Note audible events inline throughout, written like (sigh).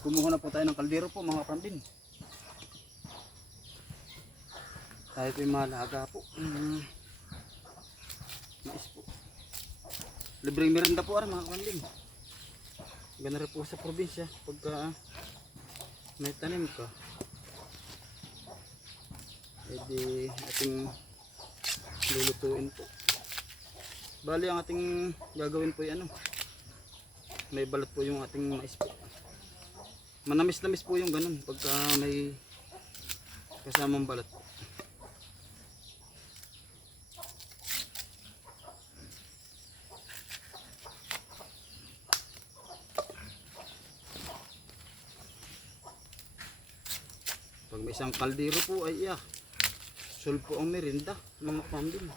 Kumuha na po tayo ng kaldero po mga kapambin. Tayo po yung malaga po. Mm. Po. Libreng merenda po ara mga kapambin. Ganda rin po sa probinsya pagka may tanim ka. Eh di ating lulutuin po. Bali ang ating gagawin po yung ano. May balat po yung ating mais po. Manamis-namis po yung ganun pagka may kasamang balat. Pag may isang kaldero po ay iya. Sul po ang merinda mga pambin.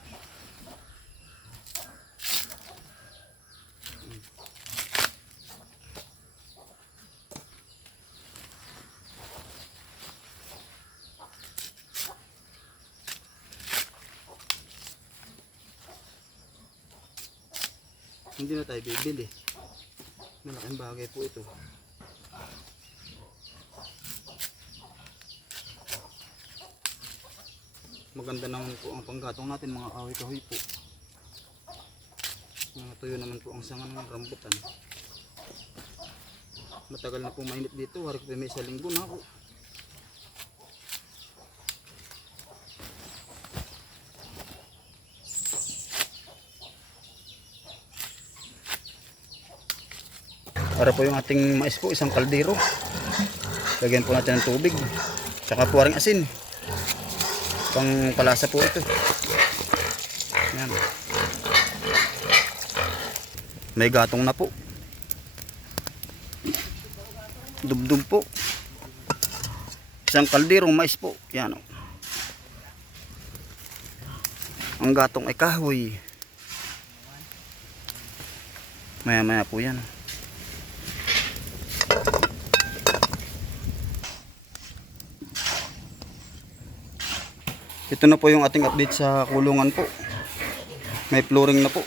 Hindi na tayo bibili. Malaking bagay po ito. Maganda naman po ang panggatong natin mga kahoy-kahoy po. Mga tuyo naman po ang sangan ng rambutan. Matagal na po mainit dito. Harik may isa linggo na ako. Para po yung ating mais po, isang kaldero. Lagyan po natin ng tubig. Tsaka po ring asin. Pang palasa po ito. Yan. May gatong na po. Dubdub po. Isang kalderong mais po. Yan o. Ang gatong ay kahoy. Maya maya po yan. Ito na po yung ating update sa kulungan po. May flooring na po.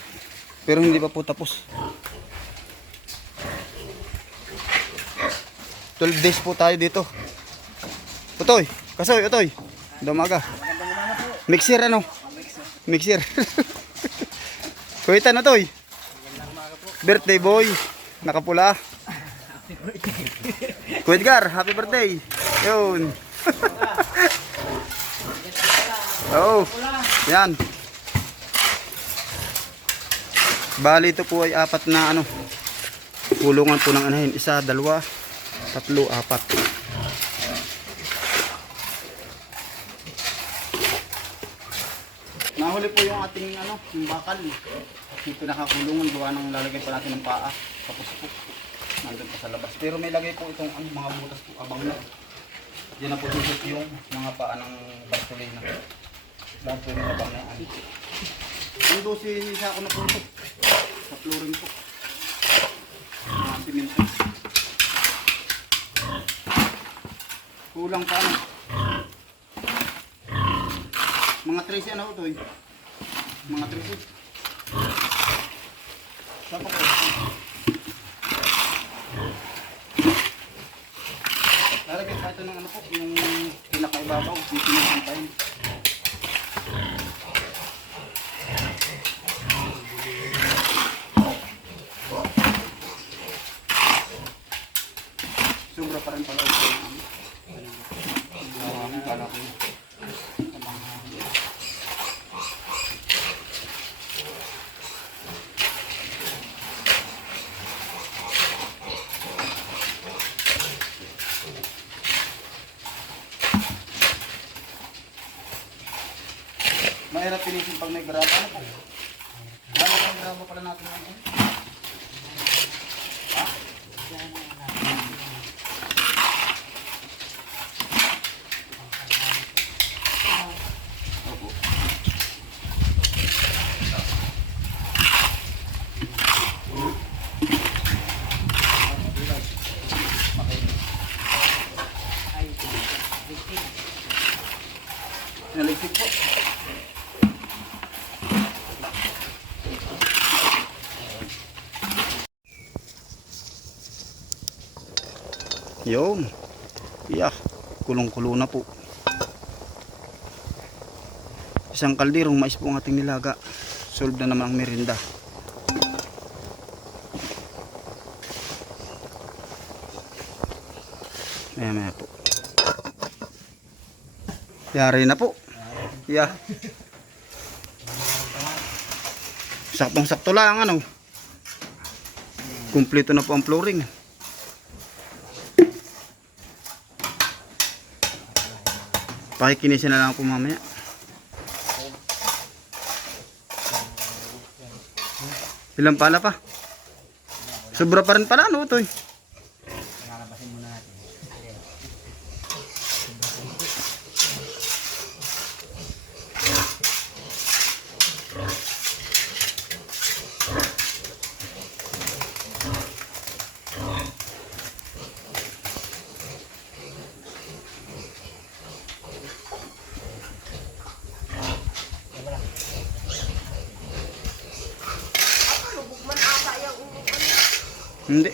Pero hindi pa po tapos. 12 days po tayo dito. Utoy, kasoy, utoy. Damaga. Mixer ano? Mixer. (laughs) Kuwita na toy. Birthday boy. Nakapula. (laughs) Kuwitgar, happy birthday. Yun. (laughs) Oo. Yan. Bali ito po ay apat na ano. Kulungan po ng anahin. Isa, dalawa, tatlo, apat. Nahuli po yung ating ano, yung bakal. Yung pinakakulungan gawa ng lalagay pa natin ng paa. Tapos po, nandun pa sa labas. Pero may lagay po itong ano, mga butas po abang na. Diyan na po yung mga paa ng kartolina. Lahat po na yan. Yung dosi sa ako na po. Sa flooring po. Mga simento. Kulang pa ano. Mga 13 ano ito eh. Mga 13. Saan pa kayo? Lalagyan pa ito ng ano po, yung pinakaibabaw, yung pinasantayin. Yun. Yeah. Kulong-kulo na po. Isang kalderong mais po ang ating nilaga. Solve na naman ang merinda. Maya maya po. Yari na po. Yeah. Saktong sakto lang ano. Kumpleto na po ang flooring. Pakikinisin na lang po mamaya. Ilang pala pa? Sobra pa rin pala ano ito eh. Hindi.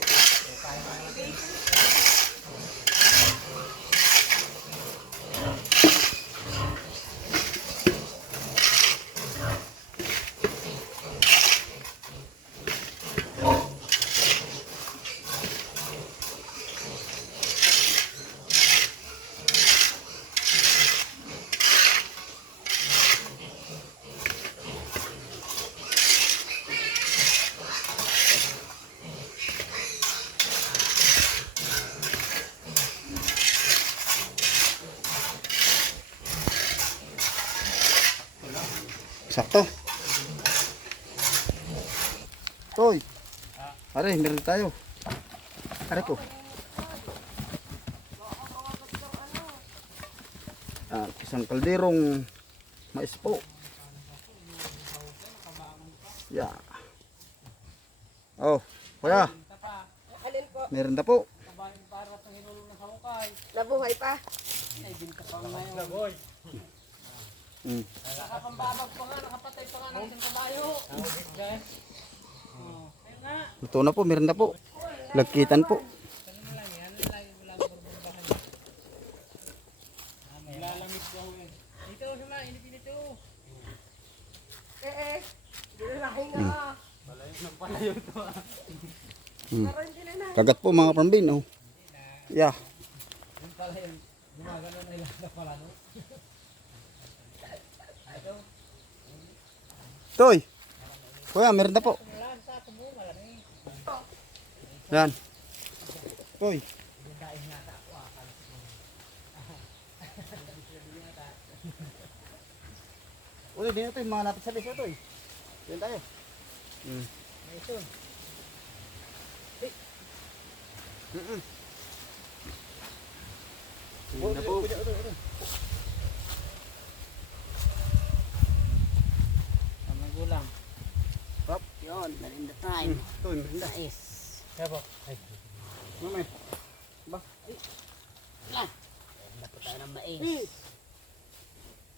Sakto. Toy. Are, meron tayo. Are ko. Ah, isang kalderong mais po. Yeah. Oh, kuya, Alin po? meron na po. Nabuhay pa? Mm. Luto na po, meron na po. Lagkitan po. Eh eh. Dinalahin nga. Hmm. Pero hindi na na. Kagat po mga pambin, oh. Yeah. Toy. Kuya, meron na po. Yan. Toy. Uy, din ito yung mga napit sa liso, Toy. Yan tayo. Hmm. Mm-mm. Yun na po. Magulang. Pop. Yun, merinda time. Hmm. Toy, meron na. Nice. Mamay. Wala po tayo ng mais.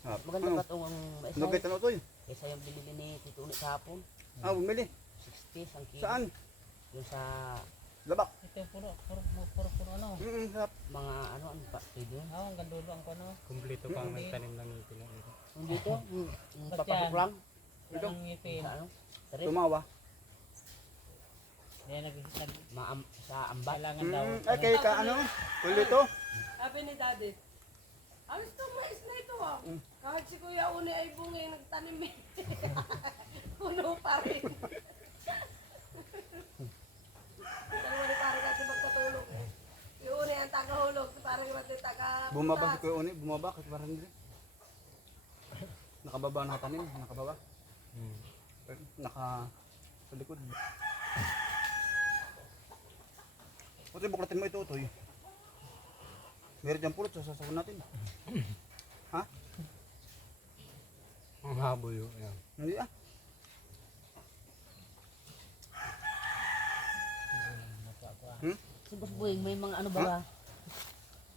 Ah, Maganda ano? ba itong ang mais? Nugget ano, Toy? Kaysa yung binili ni Tito ulit sa hapon. Ah, bumili. 60 ang kilo. Saan? Yung sa Labak. Ito puro, puro, puro, puro ano. Mm, sarap. mga ano, ano pa, pwede yun. Ah, ang gandulo ang ano. Kumpleto pa ang nagtanim ng ito. Dito, yung, yung papasok lang. Ito. Ang ngipin. Sa ano? Sa rin, Tumawa. Kaya nag, maam, sa ambat. kailangan daw. Mm, ay, kay ka ano? Ulit to? Sabi ni daddy. Ayos to mais na ito ah. Mm. Kahit si Kuya Uni ay bungi nagtanim eh. (laughs) Puno pa rin. (laughs) Dalawa ni parang natin magkatulong. Yung Uni ang tagahulog, parang natin taga... Bumaba si Kuya Uni. Bumaba kasi parang hindi. Nakababa na tanim. Nakababa. Hmm. Naka sa likod. Puti buklatin mo ito, Toy. Meron dyan pulot, sasasawin natin. ha? Ang habol yun. Ayan. Hindi ah. Hmm? Si Boss Boy, may mga ano ba ba?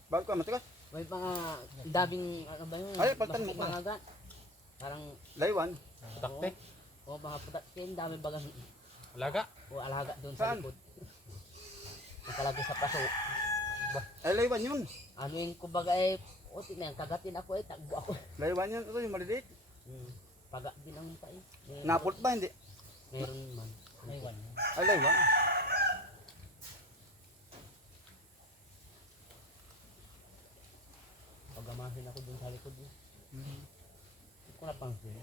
Bago ka, matigas. May mga daming ano ba yun? Ay, palitan mo mga gan. Parang, Laywan. Takte. o mga putaktin, dami bagang Alaga. o alaga doon Saan? sa likod. Nakalagay sa paso. Ay, laywan yun. Ano yung kumbaga eh, o tingnan, kagatin ako eh, tagbo ako. Laywan yun. Ito yung maliliit. Hmm. Paga din ang tayo. May, Napult ba? Hindi. meron man. Laywan. Ay, laywan. Pagamahin ako dun sa likod eh. Ko napansin.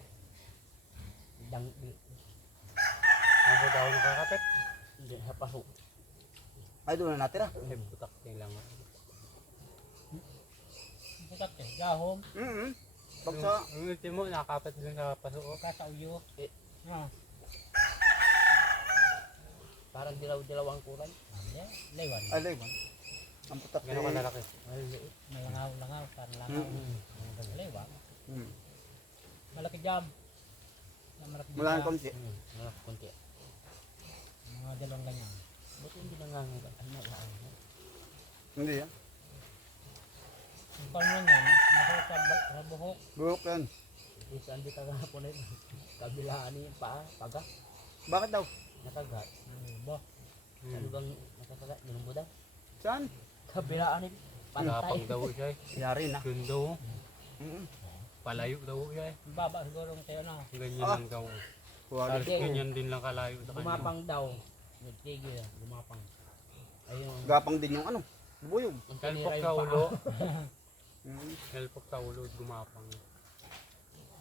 Dang, di, Ako daw nakakapit. hindi, sa paso. Ay, doon na natira. Ay, butak din lang. Bukat eh. Gahom. Mm-hmm. Pag sa... Yung ultimo, nakakapit din sa paso. Bukat sa uyo. Eh. Ah. Parang dilaw-dilaw ang kulay. Yeah. Laywan. Ay, laywan. Ang putak Gano'n eh. kalalaki. Maliliit. Malangaw-langaw. Parang langaw. Mm. Laywan. Mm. Malaki jam. Malaki Mula ng jam. konti. Hmm. Mga konti. Mga dalawang ganyan. Buti hindi nangangaga. Ano na ano. Hindi yan. Yung paano yan, nasa sa, ba- sa buhok. Buhok yan. Isang di kagahapon eh. Kabilaan niya yung paa, paga. Bakit daw? Nakagat. Hmm, bo. Ano bang nakakagat? Minum mo daw? Saan? Kabilaan niya. Napang Pantay. daw siya eh. Yari na. Yun daw. Mm-hmm. Palayo daw siya eh. Baba siguro kayo na. Ganyan Ah. lang daw. Halos ganyan din lang kalayo sa kanya. Gumapang daw. Nagtigil. Gumapang. Ayun. Gapang din yung ano. Buyog. Ang Helpok tinira sa yung ulo. paa. (laughs) Mm. Helpok sa ulo, gumapang.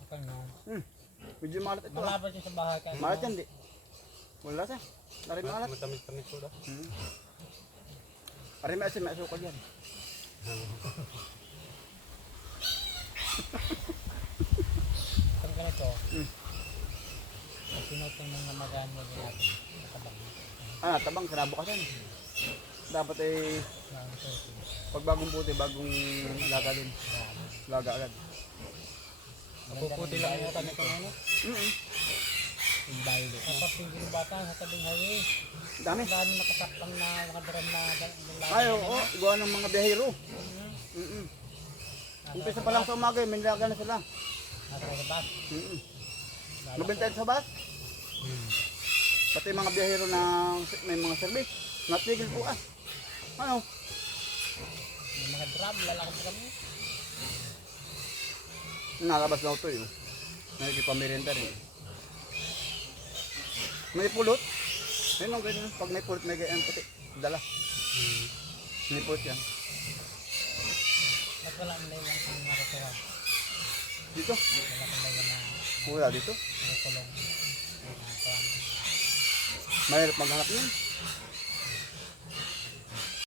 Ikaw no. Medyo malat ito ah. Malabas yung sa bahay kayo. Malat yan di. Wala sa. Lari malat. Matamis-tamis ko daw. Mm. Pare may asin, may asukal yan. (laughs) Hmm. Pag pinutong ng namagaan mo din natin. Nakabang. Ah, tabang, sarabo ka yan. Dapat ay Ang turkey. pag bagong laga din. Laga agad. Puputi lang yung tanik ko ano. Mm Yung bayo. Kapag yung bata sa tabing highway. Dami. Dami nakasaklang na mga drum na Ay, oo, gawa ng mga biyahero. Mhm. Mm Umpisa pa lang sa umaga, may laga na sila. Nasa labas. Mm Mabintay sa bus. Pati mga biyahero na may mga service. Natigil po ah. Ano? May mga drum, lalakad drum. Nalabas na ito yun. Nakikipamirinda rin. May pulot. Ayun ang ganyan. Pag may pulot, may ganyan puti. Dala. Hmm. May pulot yan. Ba't wala ang laywan kung nakukuha? Dito. Wala dito. Mahirap maghanap yun.